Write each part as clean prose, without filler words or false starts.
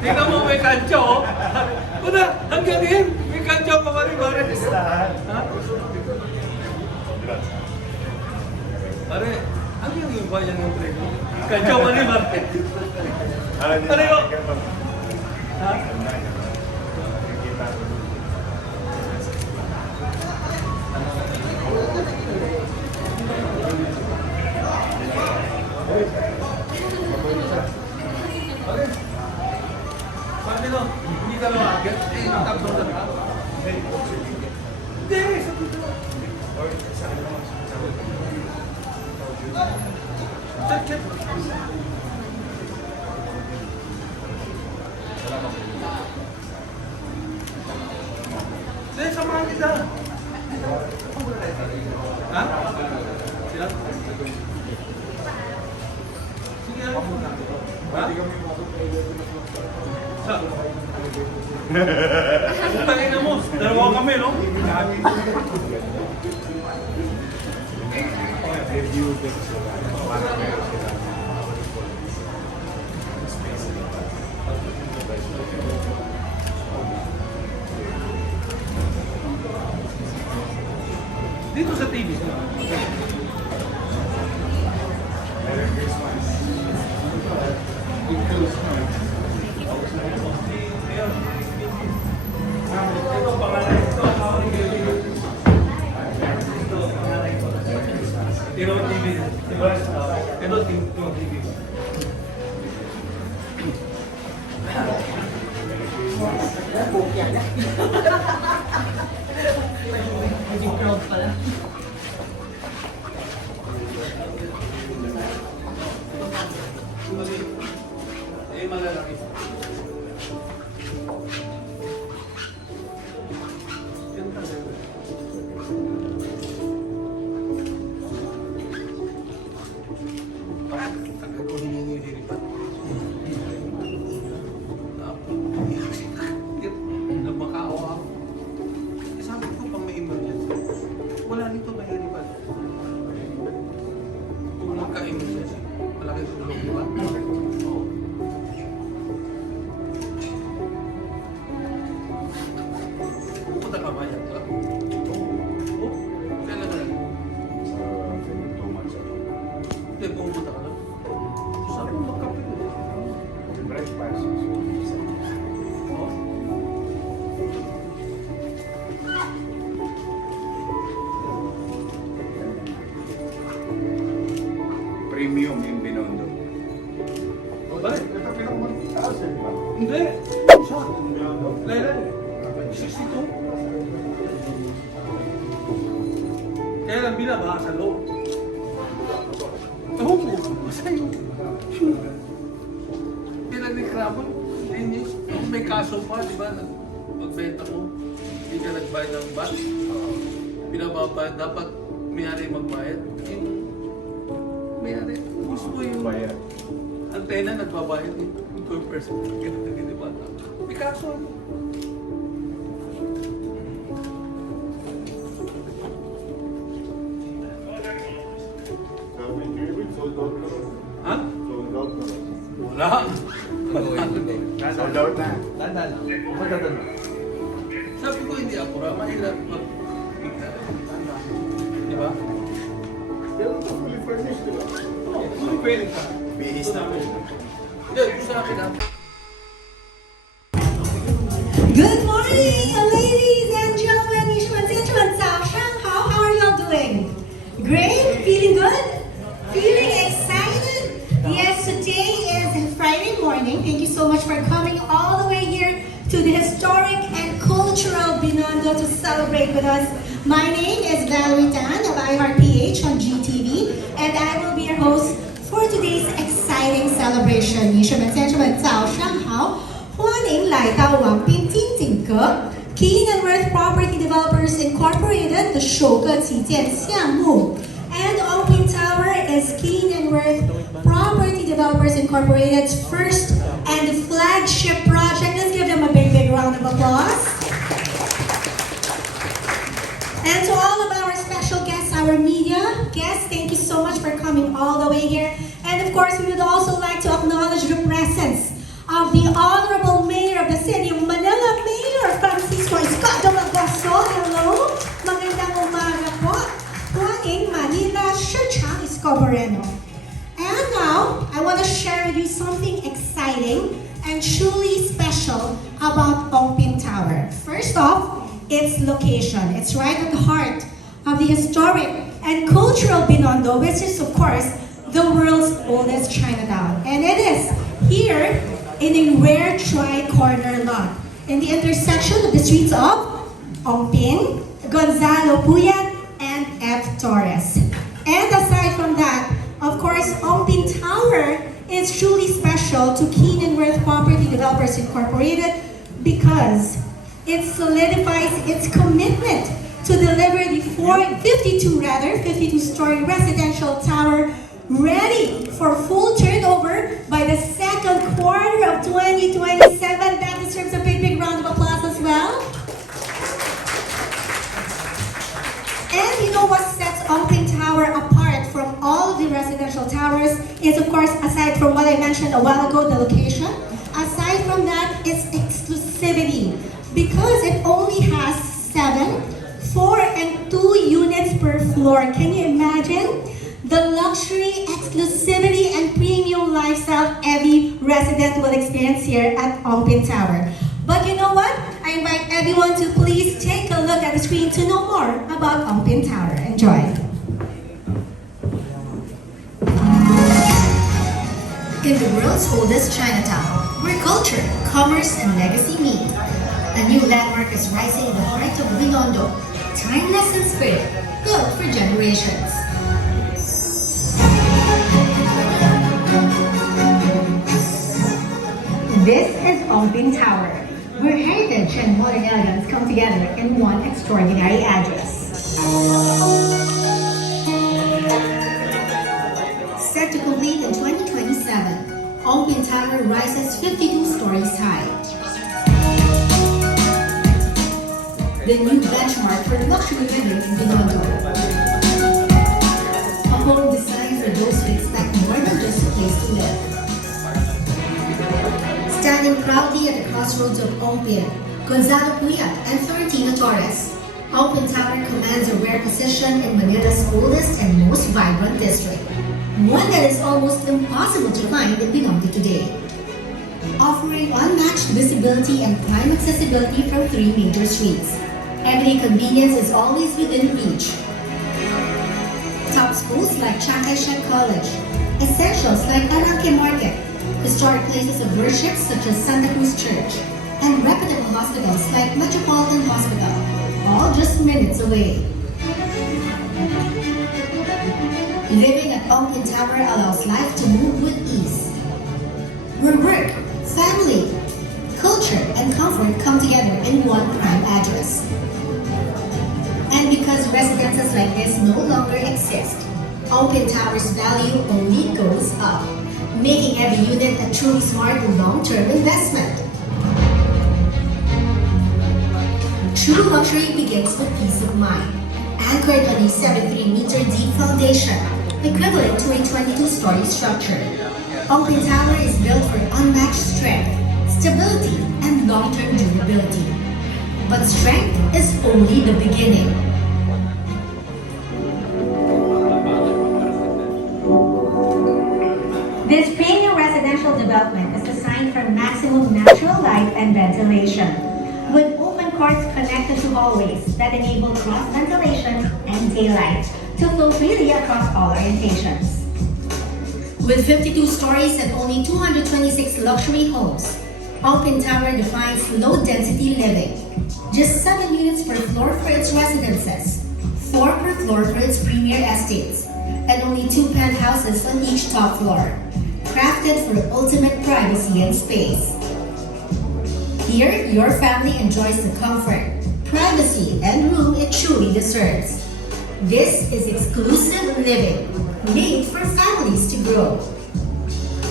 Tingnan mo, may kantyo, oh. Wala, ang galing. May kantyo pa ba rin, pare? Ha? Pare, ano yung bayan ng tren? Kantyo pa rin, pare. Pare, oh. Ha? Sabi no, hindi ka lang agad. Eh, takbo na ka. Hindi, sa dito. Check. Hindi, samahan kita. Ha? Sila? Sige, ha? Tangin na mo, dalawa kami, no? Dito sa TV. Ito, pangalan ito. Tiro TV. Ito, Tiro TV. Eh, malalaki. Wala nito mahirap. Kung magka-emergency, malaki tulong, di ba? Oo. Pupunta ka ba yan? Oo. Kailan na lang? 2 months ago. Hindi, pumunta ka lang. Saan mo magkapit? Breakfast. Oo. Premium yung Binondo. Bakit? Ito pinakamataas eh, di ba? Hindi. Siya. Lele. 62. Kaya lang binaba sa loob. Oo, masaya. Pinag-reclamon. Linis. May kaso pa, di ba? Magbenta mo. Hindi ka nagbayad ng bat. Pinababayad. Dapat may-ari magbayad. May-ari. Gusto yung Bayad. antena nagbabayad yung 12%. Ganito, di ba? May kaso ano? Sabi ni Jeremy, sold out na. Ha? Sold out na. Wala. Sold out na. Sabi ko hindi ako mahirap mag... Di ba? Pero ito fully furnished, di ba? Oo, kung pwede ka. Bihis na. Hindi, gusto natin na. Good morning, ladies and gentlemen, 女士们、先生们，早上好。How are y'all doing? Great? Feeling good? Feeling excited? Yes, today is Friday morning. Thank you so much for coming all the way here to the historic and cultural Binondo to celebrate with us. My name is Valerie Tan of iHeartPH on GTV, and I will be your host for today's exciting celebration. 女士们、先生们，早上好。欢迎来到王滨金景阁 Keen and Worth Property Developers Incorporated 的首个旗舰项目。And Open Tower is Keen and Worth Property Developers Incorporated's first and flagship project. Let's give them a big round of applause. And to all of our special guests, our media guests, thank you so much for coming all the way here. And of course, we would also like to acknowledge the presence of the iskomoreno. And now, I want to share with you something exciting and truly special about Ongpin Tower. First off, its location. It's right at the heart of the historic and cultural Binondo, which is, of course, the world's oldest Chinatown. And it is here in a rare tri-corner lot in the intersection of the streets of Ongpin, Gonzalo Puyat, and F. Torres. And aside from that, of course, Ongpin Tower is truly special to Keenanworth Property Developers Incorporated because it solidifies its commitment to deliver the 52-story residential tower ready for full turnover by the second quarter of 2027. That deserves a big round of applause as well. And you know what sets Ongpin Tower apart from all of the residential towers is, of course, aside from what I mentioned a while ago, the location, aside from that, its exclusivity. Because it only has 7, 4, and 2 units per floor. Can you imagine? The luxury, exclusivity, and premium lifestyle every resident will experience here at Ongpin Tower. But you know what? I invite everyone to please take a look at the screen to know more about Ongpin Tower. Enjoy. In the world's oldest Chinatown, where culture, commerce, and legacy meet, a new landmark is rising in the heart of Binondo, timeless in spirit, built for generations. This is Ongpin Tower, where heritage and modern elegance come together in one extraordinary address. Set to complete in 2027, Ongpin Tower rises 52 stories high. The new benchmark for luxury living in Binondo. A home designed for those who expect more than just a place to live. Standing proudly at the crossroads of Ongpin, Gonzalo Puyat, and Florentino Torres, Ongpin Tower commands a rare position in Manila's oldest and most vibrant district, one that is almost impossible to find in Binondo today. Offering unmatched visibility and prime accessibility from 3 major streets, every convenience is always within reach. Top schools like Chiang Kai-shek College, essentials like Arangke Market, historic places of worship such as Santa Cruz Church, and reputable hospitals like Metropolitan Hospital, all just minutes away. Living at Ongpin Tower allows life to move with ease, where work, family, culture, and comfort come together in one prime address. And because residences like this no longer exist, Ongpin Tower's value only goes up, making every unit a truly smart long-term investment. True luxury begins with peace of mind, anchored on a 73-meter deep foundation, equivalent to a 22-story structure. Ongpin Tower is built for unmatched strength, stability, and long-term durability. But strength is only the beginning. This premium residential development is designed for maximum natural light and ventilation, with open courts connected to hallways that enable cross-ventilation and daylight to flow freely across all orientations. With 52 stories and only 226 luxury homes, Ongpin Tower defines low-density living. Just 7 units per floor for its residences, 4 per floor for its premier estates, and only 2 penthouses on each top floor, crafted for ultimate privacy and space. Here, your family enjoys the comfort, privacy, and room it truly deserves. This is exclusive living, made for families to grow.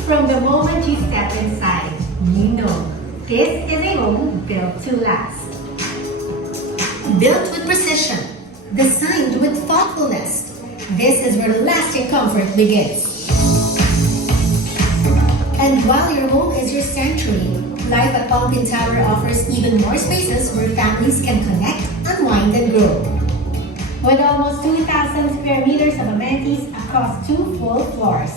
From the moment you step inside, you know this is a home built to last. Built with precision, designed with thoughtfulness, this is where lasting comfort begins. And while your home is your sanctuary, life at Ongpin Tower offers even more spaces where families can connect, unwind, and grow. With almost 2,000 square meters of amenities across 2 full floors,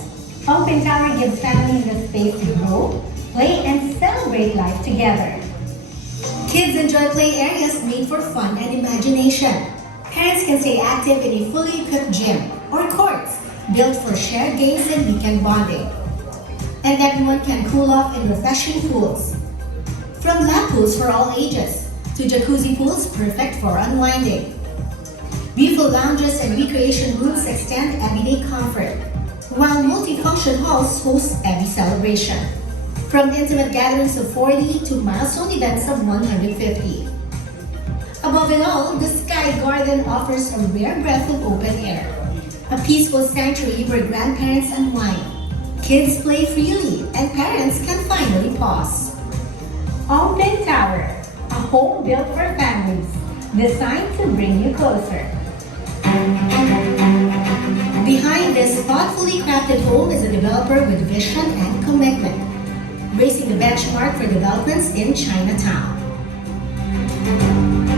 Open Tower gives families the space to grow, play, and celebrate life together. Kids enjoy play areas made for fun and imagination. Parents can stay active in a fully equipped gym or courts built for shared games and weekend bonding. And everyone can cool off in refreshing pools. From lap pools for all ages to jacuzzi pools perfect for unwinding. Beautiful lounges and recreation rooms extend everyday comfort, while multifunction halls host every celebration. From intimate gatherings of 40 to milestone events of 150. Above it all, the Sky Garden offers a rare breath of open air. A peaceful sanctuary where grandparents unwind, kids play freely, and parents can finally pause. Open Tower, a home built for families, designed to bring you closer. Behind this thoughtfully crafted home is a developer with vision and commitment, raising the benchmark for developments in Chinatown.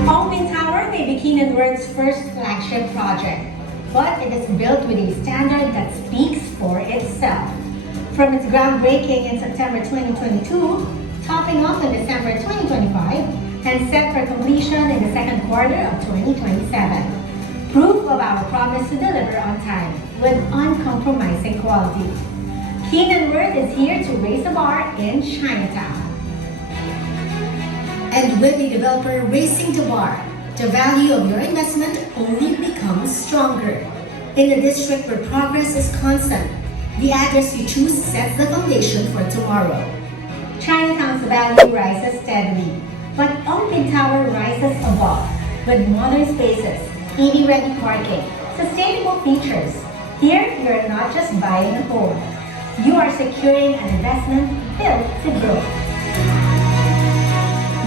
Open Tower may be Keenanworth's first flagship project, but it is built with a standard that speaks for itself. From its groundbreaking in September 2022, topping off in December 2025, and set for completion in the second quarter of 2027. Proof of our promise to deliver on time with uncompromising quality. Keenanworth is here to raise the bar in Chinatown. And with the developer raising the bar, the value of your investment only becomes stronger. In a district where progress is constant, the address you choose sets the foundation for tomorrow. Chinatown's value rises steadily, but Open Tower rises above with modern spaces, EV-ready parking, sustainable features. Here, you're not just buying a home. You are securing an investment built to grow.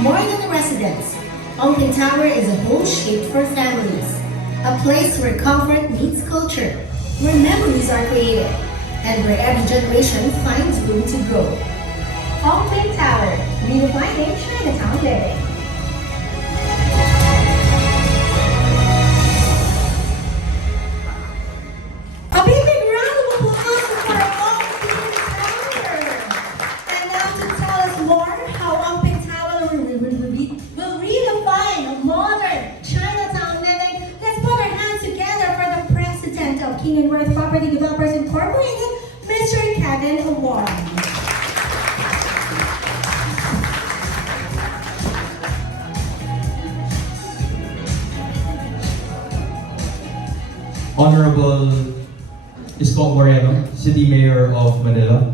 More than a residence, Open Tower is a home shaped for families. A place where comfort meets culture, where memories are created, and where every generation finds room to grow. Open Tower, redefining Chinatown living. A big round of applause for Open Tower! And now to tell us more how Open Tower will redefine a modern Chinatown living, let's put our hands together for the president of Keenanworth Property Developers Incorporated, Mr. Kevin Award. Honorable Iskomoreno, City Mayor of Manila,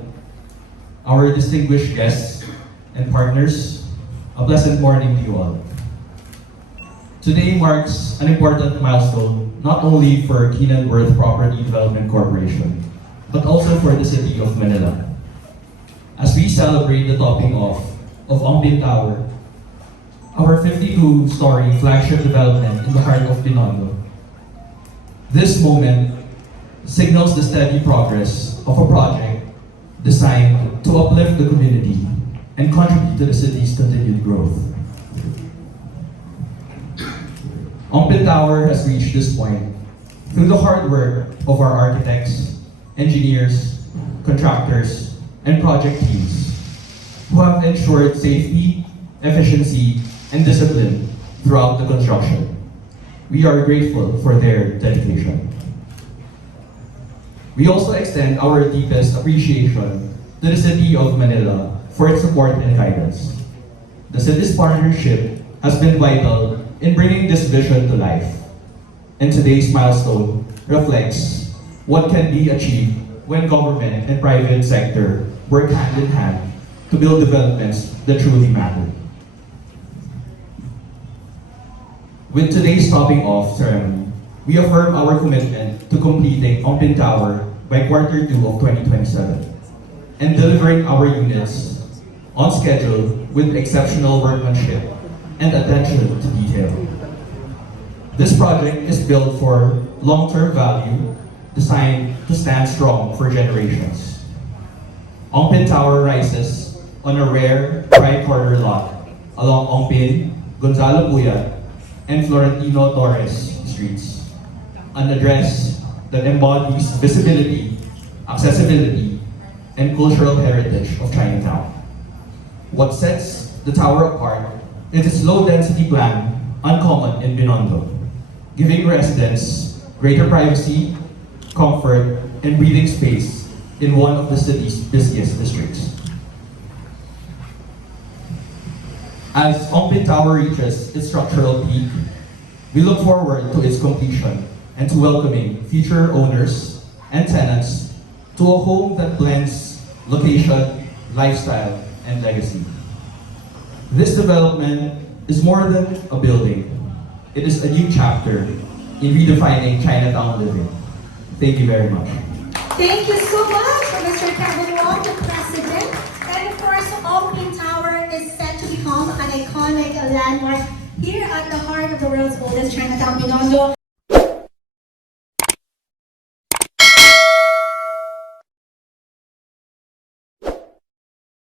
our distinguished guests and partners, a pleasant morning to you all. Today marks an important milestone not only for Keenanworth Property Development Corporation, but also for the City of Manila. As we celebrate the topping off of Open Tower, our 52-story flagship development in the heart of Binondo. This moment signals the steady progress of a project designed to uplift the community and contribute to the city's continued growth. Open Tower has reached this point through the hard work of our architects, engineers, contractors, and project teams who have ensured safety, efficiency, and discipline throughout the construction. We are grateful for their dedication. We also extend our deepest appreciation to the City of Manila for its support and guidance. The city's partnership has been vital in bringing this vision to life, and today's milestone reflects what can be achieved when government and private sector work hand in hand to build developments that truly matter. With today's topping off ceremony, we affirm our commitment to completing Open Tower by Q2 of 2027 and delivering our units on schedule with exceptional workmanship and attention to detail. This project is built for long-term value, designed to stand strong for generations. Open Tower rises on a rare tri-corner lot along Ompin, Gonzalo Puya, and Florentino Torres streets. an address that embodies visibility, accessibility, and cultural heritage of Chinatown. What sets the tower apart is its low-density plan, uncommon in Binondo, giving residents greater privacy, comfort, and breathing space in one of the city's busiest districts. As Ongpin Tower reaches its structural peak, we look forward to its completion and to welcoming future owners and tenants to a home that blends location, lifestyle, and legacy. This development is more than a building. It is a new chapter in redefining Chinatown living. Thank you very much. Thank you so much, Mr. Kevin Wong, the president. And of course, Ongpin Tower is set to become an iconic landmark here at the heart of the world's oldest Chinatown, Binondo.